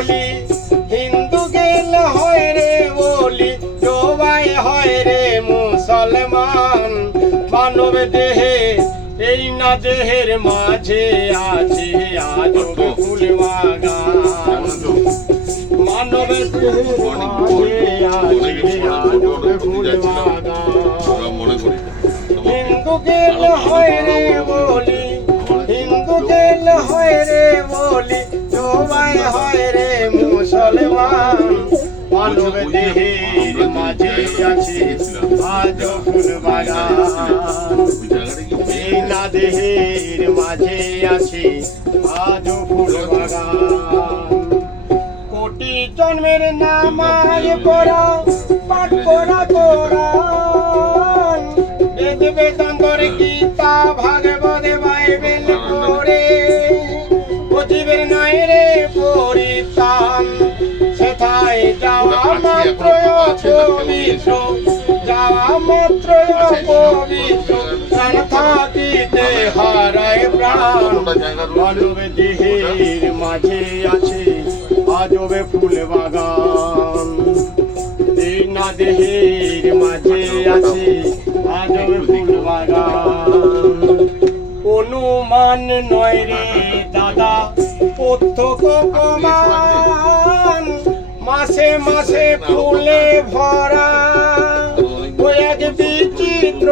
বলি, হিন্দু গেল হয় রে বলি, জবাই হয় রে মুসলমান। মানব দেহে এই না দেহের মাঝে আছে আজব ফুল বাগান। মানব দেহের মাঝে আছে আজব ফুল বাগান। হিন্দু গেল হয় রে বলি, হিন্দু গেল হয় রে বলি, জবাই হয় রে মুসলমান। মানব দেহের মাঝে আছে আজব ফুল বাগান। এই না দেহের মাঝে আছে আজব ফুল বাগান। কোটি জন্মের নামাজ পড়া, পাঠ করা কোরআন, বেদ বেদান্তর গীতা ভাগবত বাইবেল পড়ে জীবের নাই রে পরিত্রাণ। সেথায় যাওয়া মাত্র পবিত্র, যাওয়া মাত্র পবিত্র, প্রাণ থাকিতে হারায় প্রাণ। মানব দেহের মাঝে আছে আজব ফুল বাগান। এই না দেহের মাঝে আছে আজব ফুল বাগান। অনুমান নয় রে দাদা প্রত্যক্ষ প্রমাণ, মাসে মাসে ফুলে ভরা এক বিচিত্র